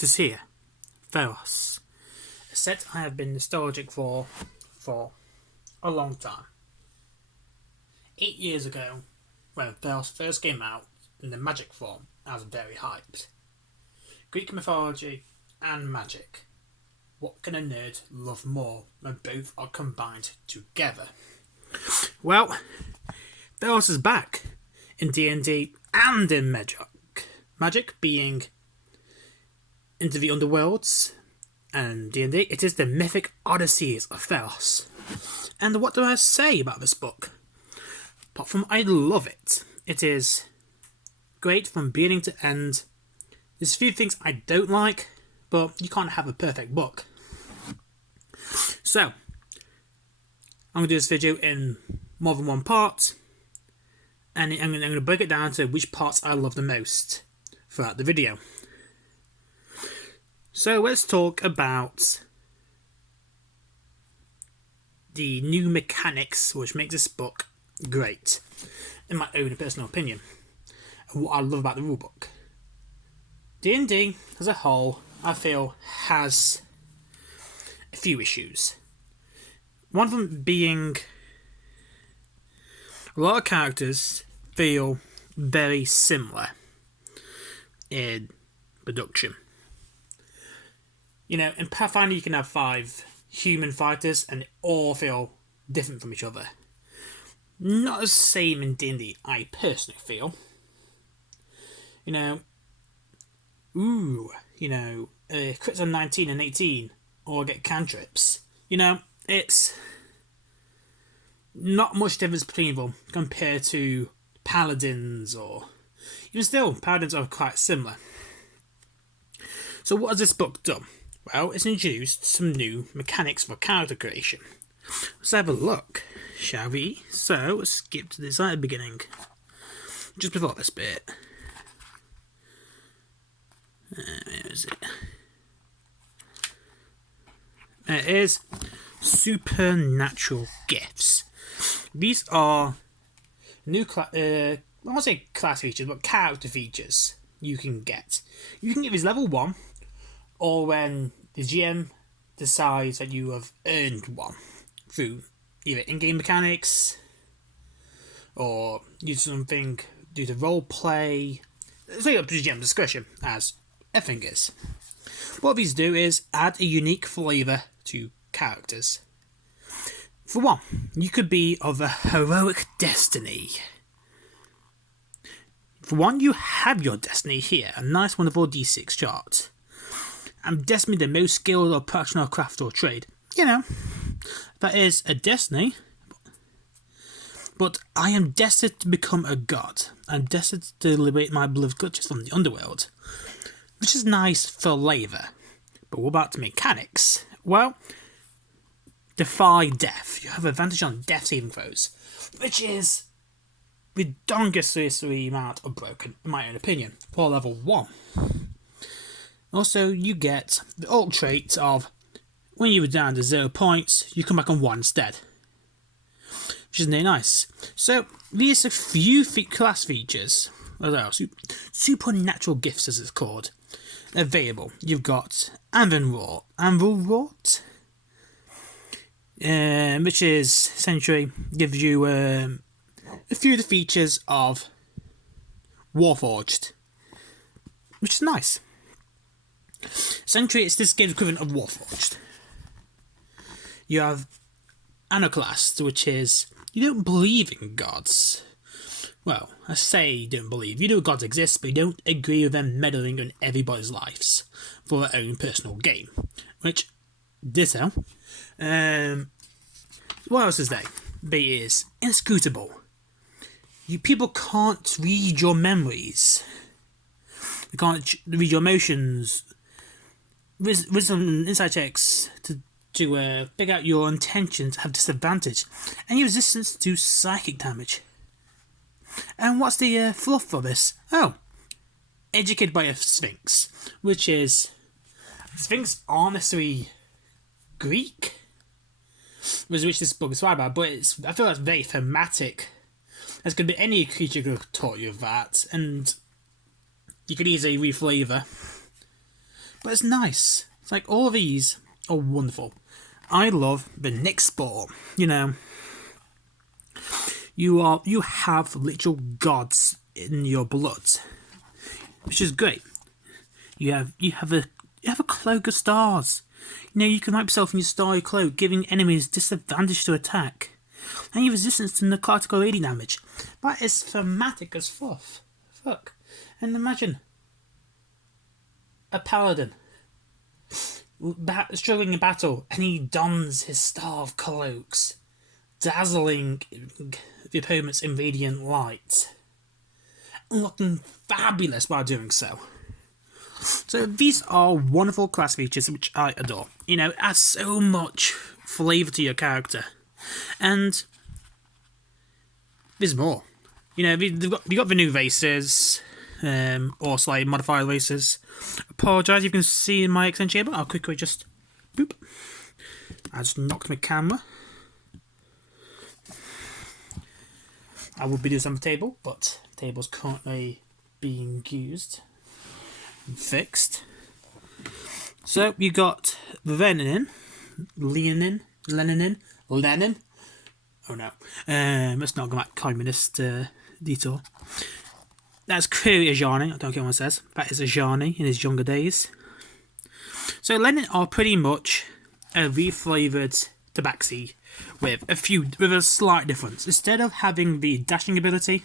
It is here, Theros, a set I have been nostalgic for a long time. 8 years ago, when Theros first came out in the magic form, I was very hyped. Greek mythology and magic. What can a nerd love more when both are combined together? Well, Theros is back in D&D and in magic. Magic being into the underworlds, and D&D, it is the mythic odysseys of Theros. And what do I say about this book? Apart from I love it. It is great from beginning to end. There's a few things I don't like, but you can't have a perfect book. So, I'm going to do this video in more than one part, and I'm going to break it down to which parts I love the most throughout the video. So let's talk about the new mechanics which makes this book great, in my own personal opinion, and what I love about the rulebook. D&D as a whole, I feel, has a few issues. One of them being a lot of characters feel very similar in production. You know, in Pathfinder you can have 5 human fighters and they all feel different from each other. Not the same in D&D, I personally feel. You know, crits on 19 and 18, or get cantrips. You know, it's not much difference between them compared to paladins, or even still, paladins are quite similar. So what has this book done? Well, it's introduced some new mechanics for character creation. Let's have a look, shall we? So, let's skip to this at the beginning. Just before this bit. Where is it? There it is. Supernatural gifts. These are new I won't say class features, but character features you can get. You can get these level 1, or when the GM decides that you have earned one through either in-game mechanics or use something due to role play. It's really up to GM discretion, as everything is. What these do is add a unique flavour to characters. For one, you could be of a heroic destiny. For one, you have your destiny here, a nice wonderful D6 chart. I'm destined the most skilled or practitioner craft or trade. You know, that is a destiny. But I am destined to become a god. I'm destined to liberate my beloved clutches from the underworld. Which is nice for flavour. But what about the mechanics? Well, defy death. You have advantage on death saving throws, which is redonkulously amount of broken, in my own opinion, for level 1. Also, you get the alt trait of when you were down to 0 points, you come back on 1 instead, which is very nice. So, these are few class features, supernatural gifts as it's called, available. You've got Anvilwrought, which is essentially gives you a few of the features of Warforged, which is nice. Essentially, it's this game's equivalent of Warforged. You have Anoclast, which is you don't believe in gods. Well, I say you don't believe. You know gods exist, but you don't agree with them meddling in everybody's lives for their own personal gain. Which, ditto. What else is there? B is inscrutable. You people can't read your memories. They can't read your emotions. Wisdom and insight checks to figure out your intentions have disadvantage, and your resistance to psychic damage. And what's the fluff for this? Oh, educated by a Sphinx, which is Sphinx aren't necessarily Greek, which this book is about, but I feel that's very thematic. As could be any creature could have taught you that, and you could easily reflavor But it's nice. It's like all of these are wonderful. I love the Nick sport. You know, you have literal gods in your blood, which is great. You have a cloak of stars. You know, you can wrap yourself in your starry cloak, giving enemies disadvantage to attack, and your resistance to necrotic or radiant damage. That is thematic as fuck. And imagine a paladin struggling in battle, and he dons his star of cloaks, dazzling the opponents in radiant light, and looking fabulous while doing so. So these are wonderful class features which I adore. You know, it adds so much flavour to your character. And there's more. You know, you've got the new races, or slightly modified races. Apologise if you can see in my extension here, but I'll quickly just... boop. I just knocked my camera. I would be doing some on the table, but the table's currently being used. Fixed. So you got Lenin. Oh no, let's not go back communist detour. That's clearly a Ajani. I don't care what it says. That is a Ajani in his younger days. So Lenin are pretty much a reflavoured Tabaxi with a slight difference. Instead of having the dashing ability,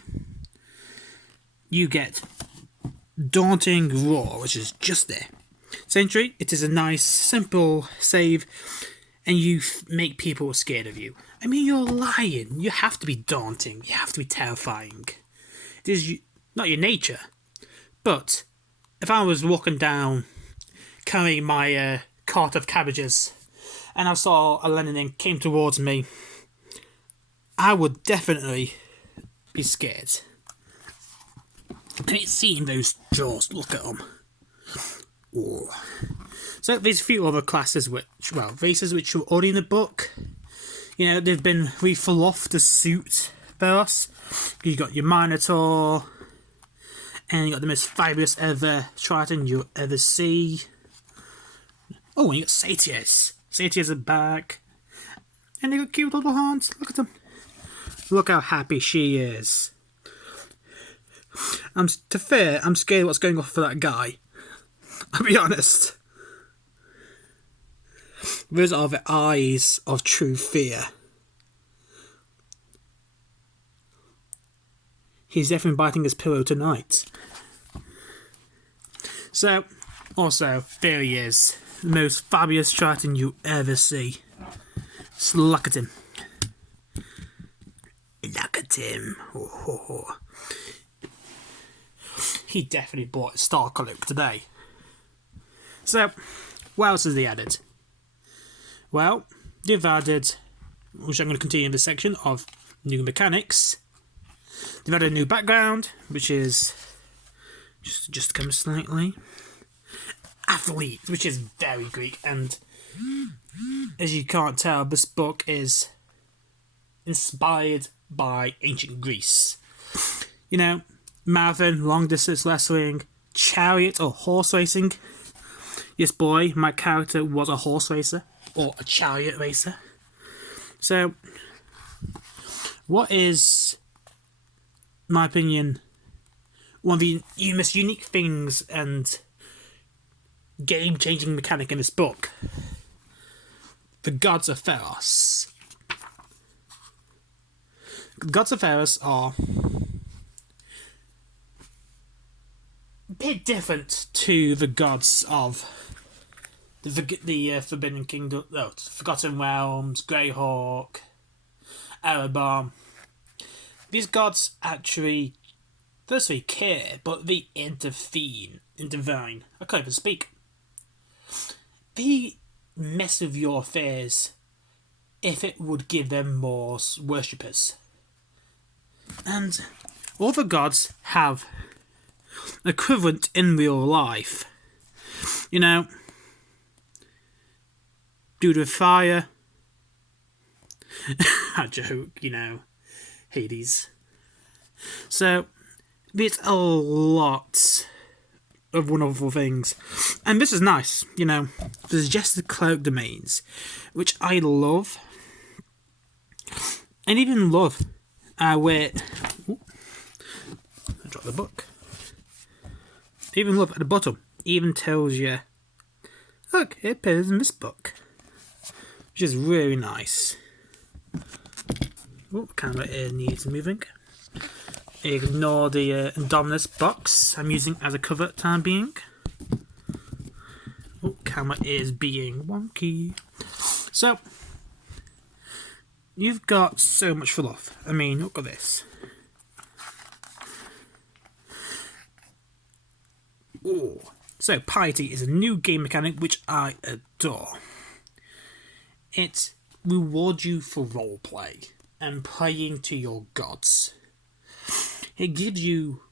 you get Daunting Roar, which is just there. Sentry, it is a nice, simple save, and you make people scared of you. I mean, you're a lion. You have to be daunting. You have to be terrifying. It is not your nature. But if I was walking down carrying my cart of cabbages and I saw a Lenin came towards me, I would definitely be scared. And it's seeing those jaws, look at them. Oh. So there's a few other classes races which were already in the book. You know, they've been refluffed to suit Theros. You got your Minotaur, and you got the most fabulous ever Triton you'll ever see. Oh, and you got Satyrs. Satyrs are back. And they got cute little hands. Look at them. Look how happy she is. I'm scared what's going off for that guy. I'll be honest. Those are the eyes of true fear. He's definitely biting his pillow tonight. So, also, there he is. The most fabulous Triton you ever see. Just look at him. Look at him. Oh. He definitely bought a star cloak today. So, what else has they added? Well, they've added, which I'm going to continue in this section, of new mechanics. They've added a new background, which is just come slightly. Athlete, which is very Greek, and as you can't tell, this book is inspired by ancient Greece. You know, marathon, long distance wrestling, chariot or horse racing. Yes, boy, my character was a horse racer or a chariot racer. So, what is, in my opinion, one of the most unique things and game-changing mechanic in this book? The gods of Theros. The gods of Theros are a bit different to the gods of the Forbidden Kingdom, Forgotten Realms, Greyhawk, Erebor. These gods actually, firstly, care, but they intervene. I can't even speak. They mess with your affairs if it would give them more worshippers. And all the gods have equivalent in real life. You know, due to fire, I joke, you know, Hades. So, there's a lot of wonderful things. And this is nice, you know. The suggested cleric domains, which I love. And even love where... Ooh, I dropped the book. Even love at the bottom even tells you, look, it appears in this book. Which is really nice. Oh, the camera here needs moving. Ignore the Indominus box I'm using as a cover at time being. Oh, camera is being wonky. So, you've got so much fluff. I mean, look at this. Oh, so piety is a new game mechanic which I adore. It rewards you for roleplay and praying to your gods. It gives you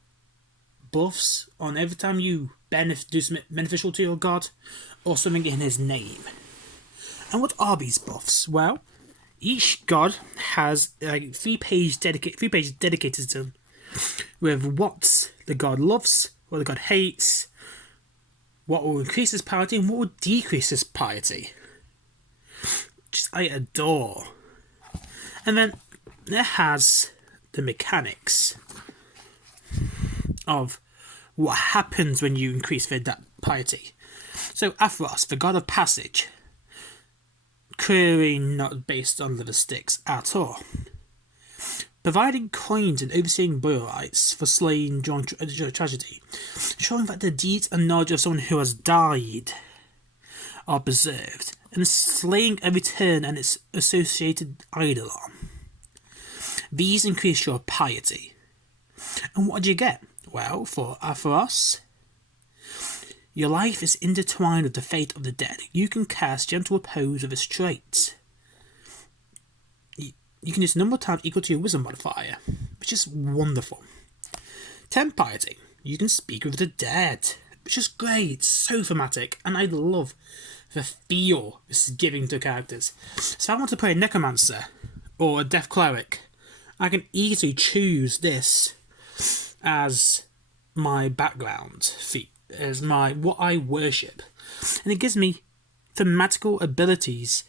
buffs on every time you do something beneficial to your god or something in his name. And what are these buffs? Well, each god has a 3 pages dedicated to them with what the god loves, what the god hates, what will increase his piety and what will decrease his piety. Which I adore. And then it has the mechanics of what happens when you increase their piety. So Theros, the god of passage, clearly not based on liver sticks at all. Providing coins and overseeing burial rites for slain during tragedy, showing that the deeds and knowledge of someone who has died are preserved, and slaying a return and its associated eidolon. These increase your piety. And what do you get? Well, for Theros, your life is intertwined with the fate of the dead. You can cast Gentle Repose with this trait. You can use a number of times equal to your wisdom modifier, which is wonderful. 10 piety. You can speak with the dead, which is great. It's so thematic, and I love the feel this is giving to characters. So if I want to play a necromancer or a death cleric, I can easily choose this as my background feat, as what I worship, and it gives me thematical abilities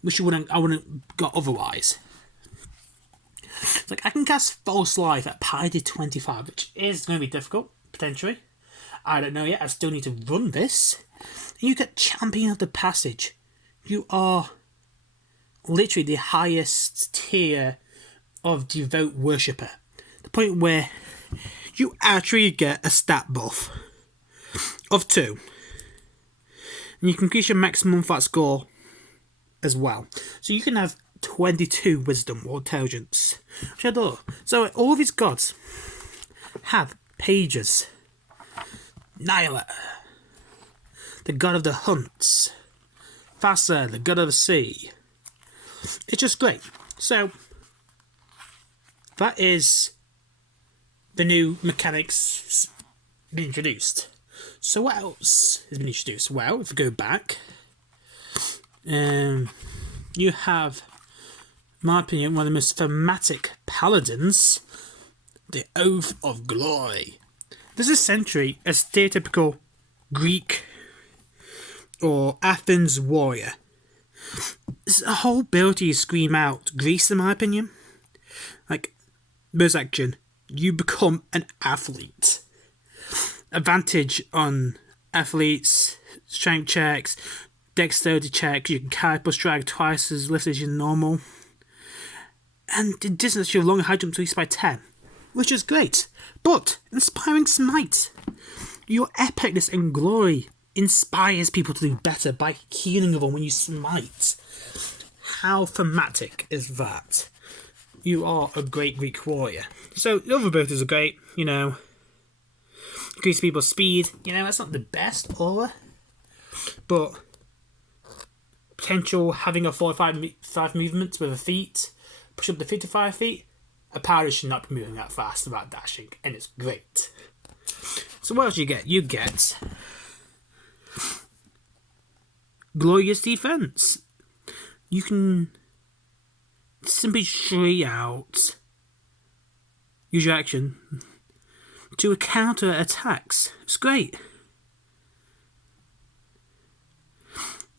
which I wouldn't got otherwise. It's like I can cast False Life at piety 25, which is going to be difficult potentially. I don't know yet. I still need to run this. And you get Champion of the Passage. You are literally the highest tier of devout worshipper. The point where you actually get a stat buff of 2. And you can increase your maximum fat score as well. So you can have 22 wisdom or intelligence, which I adore. So all of these gods have pages. Nyla, the god of the hunts. Thassa, the god of the sea. It's just great. So that is the new mechanics being introduced. So what else has been introduced? Well, if we go back, you have, in my opinion, one of the most thematic paladins, the Oath of Glory. This is essentially a stereotypical Greek or Athens warrior. It's a whole ability to scream out Greece, in my opinion. Like, bonus action, you become an athlete. Advantage on athletes, strength checks, dexterity checks, you can carry plus drag twice as little as your normal. And the distance to your long high jump increased by 10, which is great. But Inspiring Smite, your epicness and glory inspires people to do better by healing them when you smite. How thematic is that? You are a great Greek warrior. So the other abilities are great, you know. Increase people's speed, you know, that's not the best aura. But potential having a 45 movement with a feat, push up to 55 feet, a powder should not be moving that fast without dashing, and it's great. So what else do you get? You get Glorious Defense. You can simply tree out, use your action to counter attacks. It's great.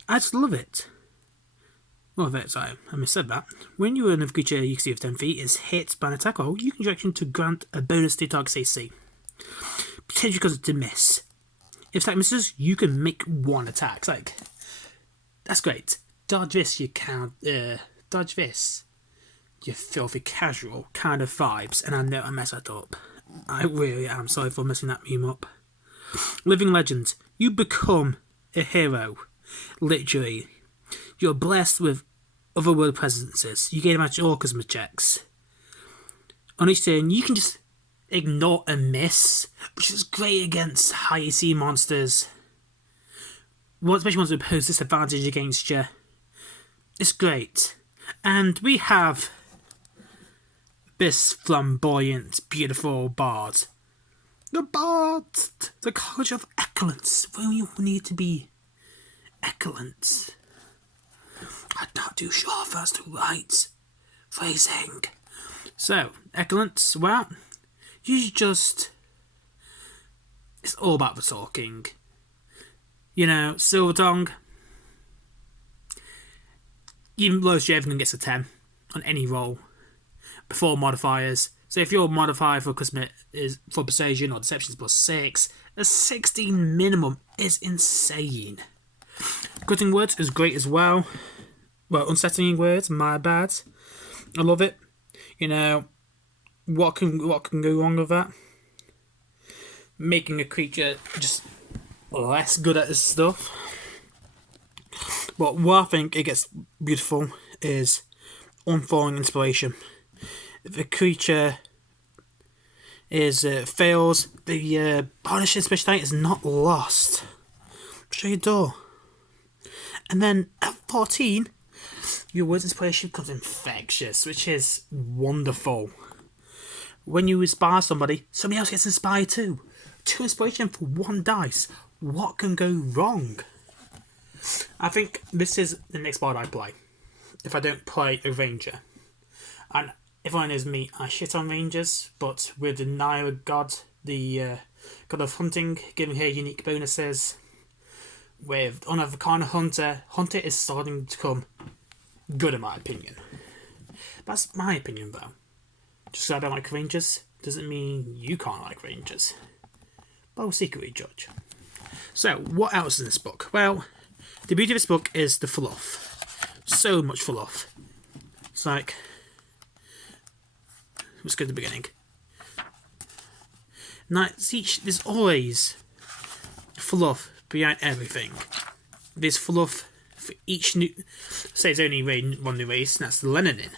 I just love it. Sorry, I missaid that. When you are another creature you can see of 10 feet is hit by an attack roll, you can direction to grant a bonus to target's AC. Potentially because it's a miss. If attack misses, you can make one attack. It's like, that's great. Dodge this, dodge this. You filthy casual kind of vibes, and I know I messed that up. I really am sorry for messing that meme up. Living Legend. You become a hero. Literally. You're blessed with otherworld presences. You gain magic or charisma checks. On each turn, you can just ignore a miss, which is great against high AC monsters. Especially ones that pose disadvantage against you. It's great. And we have this flamboyant, beautiful bard. The bard! The College of Excellence, where you need to be excellent. I'm not too sure if that's the right phrasing. So, excellence, well, you just... It's all about the talking. You know, Silver Tongue, even lowest you everything gets a 10 on any roll before modifiers. So if your modifier for charisma is for persuasion or deception is +6, a 16 minimum is insane. Cutting words is great as well. Well, unsettling words, my bad. I love it. You know, what can go wrong with that? Making a creature just less good at this stuff. But what I think it gets beautiful is unfalling inspiration. If a creature fails, the bonus inspiration is not lost. Show your door. And then at 14, your words inspiration becomes infectious, which is wonderful. When you inspire somebody else gets inspired too. 2 inspiration for 1 dice. What can go wrong? I think this is the next bard I play. If I don't play a ranger. And if anyone knows me, I shit on rangers, but with the Naira god, the god of hunting, giving her unique bonuses, with another kind of hunter is starting to come good in my opinion. That's my opinion though. Just because I don't like rangers doesn't mean you can't like rangers. But we'll secretly judge. So, what else in this book? Well, the beauty of this book is the fluff. So much fluff. It's like... Let's go to the beginning. Now, there's always fluff behind everything. There's fluff for each new... Say it's only one new race, and that's the Lenin.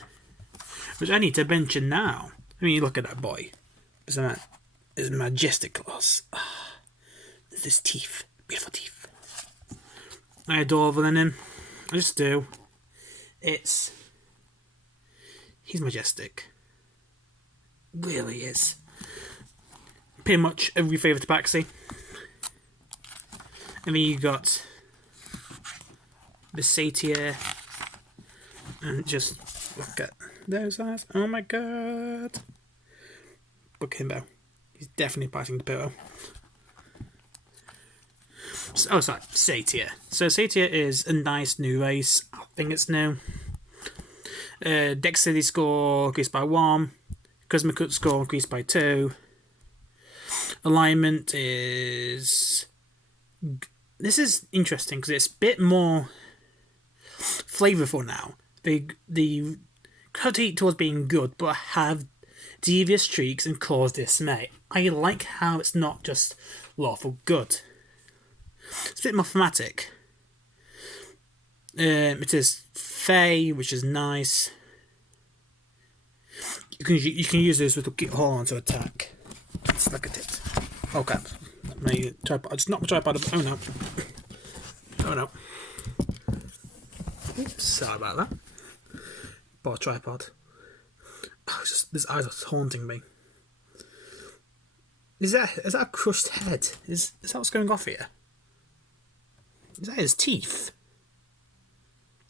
Which I need to mention now. I mean, look at that boy. His majestic claws. His teeth. Beautiful teeth. I adore Lenin. I just do. He's majestic. Really is. Pretty much every favourite tabaxi. And then you got the Satyr. And just look at those eyes. Oh my god. Book him though. He's definitely biting the pillow. Oh, sorry, Satyr. So Satyr is a nice new race. I think it's new. Dexterity score increased by 1. Charisma score increased by 2. Alignment is... This is interesting because it's a bit more flavourful now. They gravitate towards being good, but have devious streaks and cause dismay. I like how it's not just lawful good. It's a bit more thematic. It is Fey, which is nice. You can use this with a hold on to attack. Let's look at it. Okay. My tripod. It's not my tripod. Oh no. Oh no. Oops, sorry about that. Bought a tripod. Oh, this eyes are haunting me. Is that a crushed head? Is that what's going off here? Is that his teeth?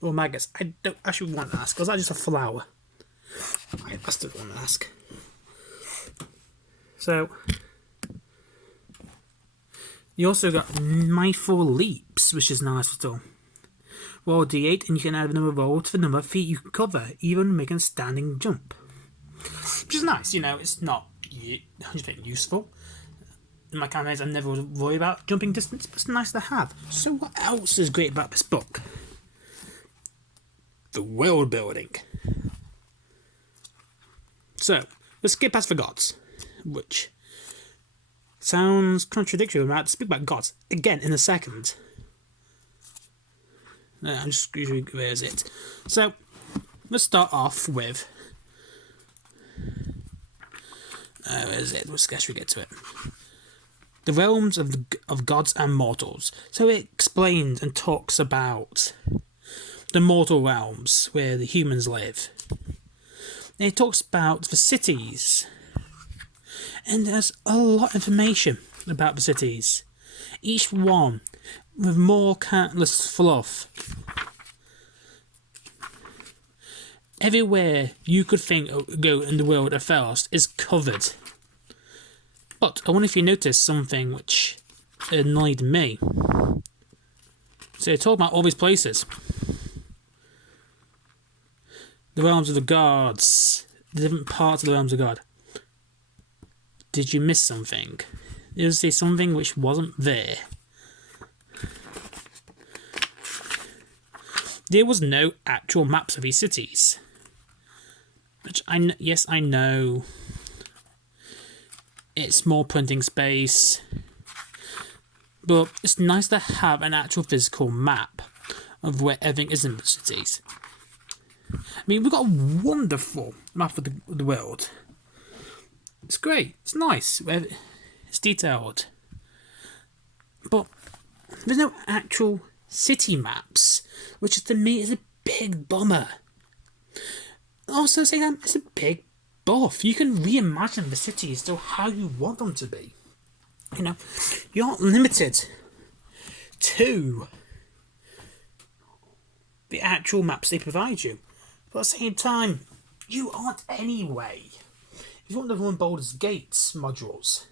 Or maggots? I don't actually want to ask. Was that just a flower? I still want to ask. So, you also got Mindful Leaps, which is nice at all. Roll D8 and you can add another roll to the number of feet you can cover, even making a standing jump. Which is nice, it's not 100% useful. In my campaigns, I never worry about jumping distance, but it's nice to have. So what else is great about this book? The world building. So, let's skip past the gods, which sounds contradictory. I'm about to speak about gods again in a second. I'm just where is it? So, let's start off with. Where is it? Let's guess we get to it. The realms of gods and mortals. So it explains and talks about the mortal realms where the humans live. And it talks about the cities. And there's a lot of information about the cities. Each one with more countless fluff. Everywhere you could think go in the world of Theros is covered. But I wonder if you noticed something which annoyed me. So they talk about all these places. The realms of the gods. The different parts of the realms of God. Did you miss something? Did you see something which wasn't there? There was no actual maps of these cities. Which yes, I know. It's more printing space. But it's nice to have an actual physical map of where everything is in the cities. I mean, we've got a wonderful map of the world. It's great. It's nice. It's detailed. But there's no actual city maps, which to me is a big bummer. Also, it's a big buff. You can reimagine the cities to how you want them to be. You're not limited to the actual maps they provide you. But at the same time, you aren't anyway. If you want to run Baldur's Gates modules,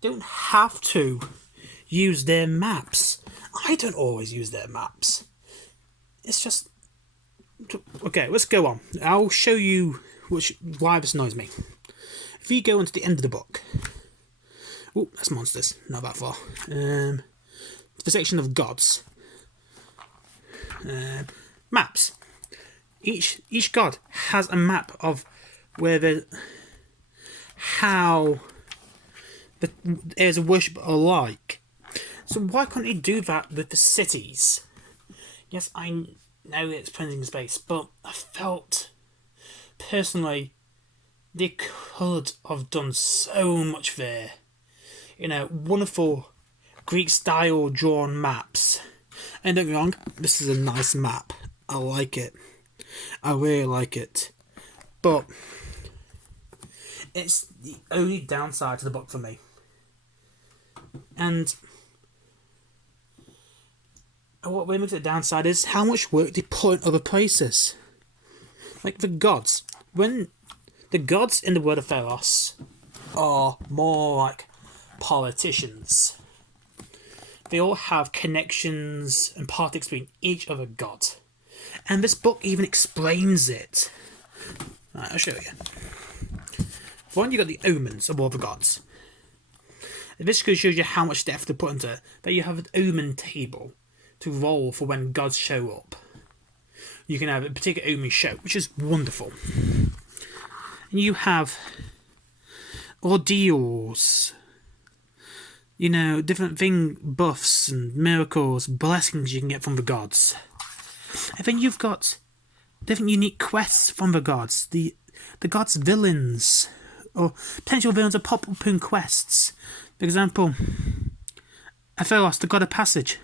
you don't have to use their maps. I don't always use their maps. It's just... Okay, let's go on. I'll show you why this annoys me. If you go into the end of the book... Oh, that's monsters. Not that far. The section of gods. Maps. Each god has a map of where how the areas of worship are like. So why can't he do that with the cities? Yes, I know it's printing space, but I felt personally they could have done so much there. Wonderful Greek style drawn maps. And don't get me wrong, this is a nice map. I like it. I really like it. But it's the only downside to the book for me. And what really makes it a downside is how much work they put in other places. Like the gods. When the gods in the world of Theros are more like politicians. They all have connections and politics between each other god. And this book even explains it. Right, I'll show you. For one, you got the omens of all the gods. It basically shows you how much depth to put into it. That you have an omen table to roll for when gods show up. You can have a particular omen show, which is wonderful. And you have ordeals, different buffs and miracles, blessings you can get from the gods. And then you've got different unique quests from the gods. The gods' villains, or potential villains of pop up in quests. For example, Theros, the god of passage.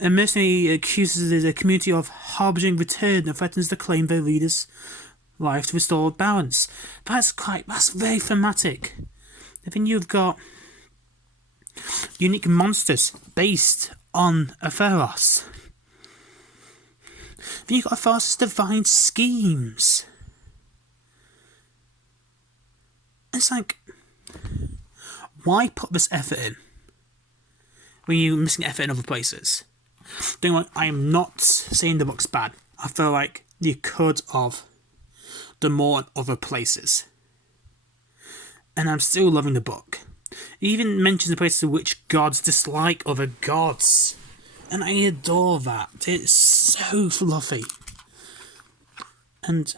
A mercenary accuses the community of harbouring return and threatens to claim their leader's life to restore balance. That's very thematic. And then you've got unique monsters based on Theros. Then you've got Theros' divine schemes. It's like, why put this effort in when you're missing effort in other places? Don't worry, I am not saying the book's bad. I feel like you could have done more in other places. And I'm still loving the book. It even mentions the places which gods dislike other gods. And I adore that. It's so fluffy. And,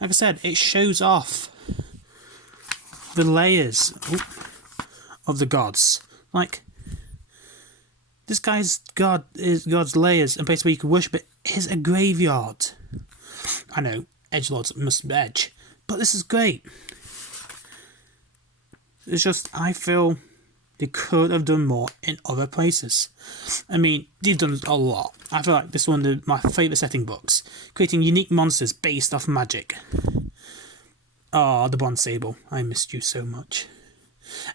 like I said, it shows off the layers of the gods. Like, this guy's god is God's layers and place where you can worship it is a graveyard. I know, edgelords must edge, but this is great. It's just, I feel they could have done more in other places. I mean, they've done a lot. I feel like this is one of my favourite setting books, creating unique monsters based off magic. Oh, the Bond Sable, I missed you so much.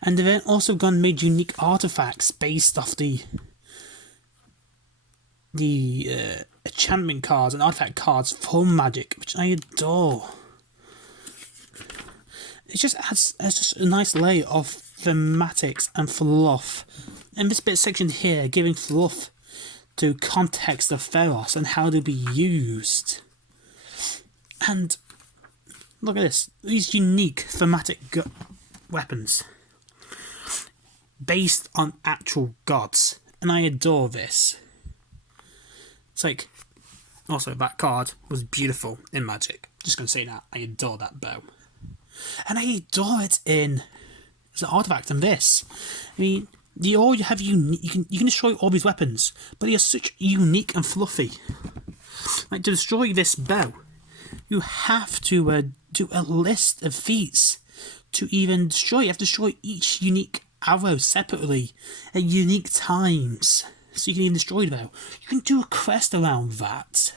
And they've then also gone and made unique artifacts based off the enchantment cards and artifact cards from magic, which I adore. It just adds just a nice layer of thematics and fluff. And this bit section here giving fluff to context of Theros and how they'll be used. And look at this, these unique thematic weapons based on actual gods, and I adore this. It's like, also that card was beautiful in Magic. Just gonna say that, I adore that bow. And I adore it as an artifact in this. I mean, they all have you can destroy all these weapons, but they are such unique and fluffy. Like, to destroy this bow, you have to do a list of feats to even destroy. You have to destroy each unique arrow separately at unique times, so you can even destroy the bow. You can do a quest around that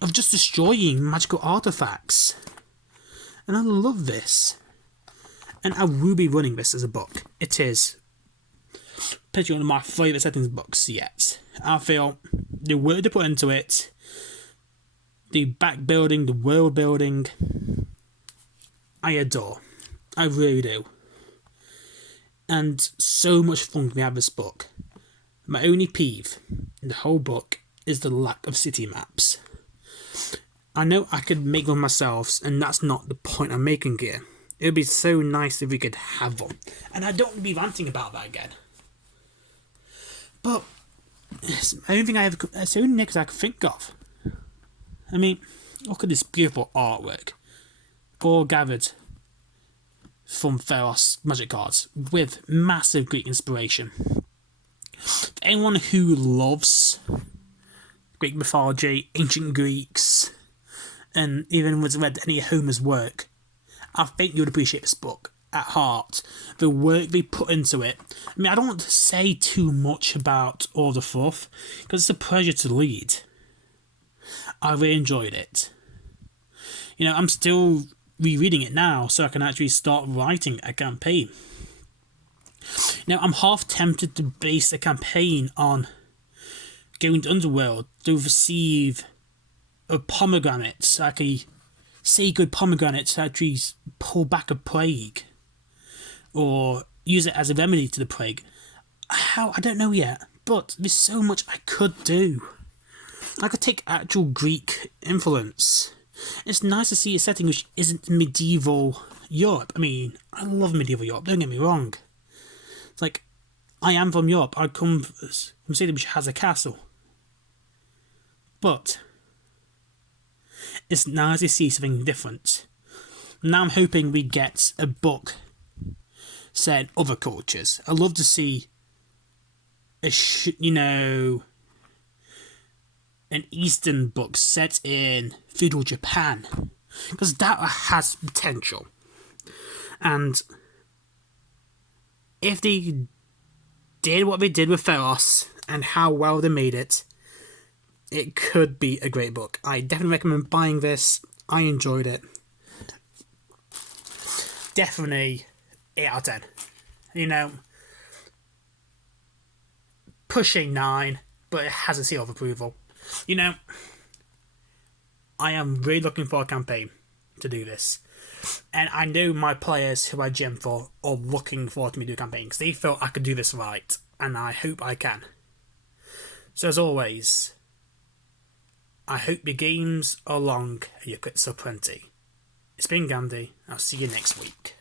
of just destroying magical artifacts, and I love this. And I will be running this as a book. It is potentially one of my favourite settings books yet. I feel the work they put into it, the back building, the world building, I adore. I really do. And so much fun can we have this book. My only peeve in the whole book is the lack of city maps. I know I could make them myself, and that's not the point I'm making here. It would be so nice if we could have them. And I don't want to be ranting about that again. But it's the only negatives I can think of. I mean, look at this beautiful artwork. All gathered from Theros magic cards with massive Greek inspiration. For anyone who loves Greek mythology, ancient Greeks, and even was read any of Homer's work, I think you'd appreciate this book at heart. The work they put into it. I mean, I don't want to say too much about all the fluff, because it's a pleasure to read. I really enjoyed it. You know, I'm still rereading it now, so I can actually start writing a campaign. Now, I'm half tempted to base a campaign on going to Underworld to receive a pomegranate, like a sacred pomegranate to actually pull back a plague, or use it as a remedy to the plague. How? I don't know yet, but there's so much I could do. I could take actual Greek influence. It's nice to see a setting which isn't medieval Europe. I mean, I love medieval Europe, don't get me wrong. It's like, I am from Europe, I come from a city which has a castle. But it's nice to see something different. Now I'm hoping we get a book set in other cultures. I'd love to see an Eastern book set in feudal Japan, because that has potential. And if they did what they did with Theros and how well they made it, it could be a great book. I definitely recommend buying this. I enjoyed it. Definitely 8 out of 10. You know, pushing 9, but it has a seal of approval. You know, I am really looking for a campaign to do this. And I know my players who I gem for are looking forward to me do a campaign, because they felt I could do this right, and I hope I can. So as always, I hope your games are long and your crits are plenty. It's been Gandhi. I'll see you next week.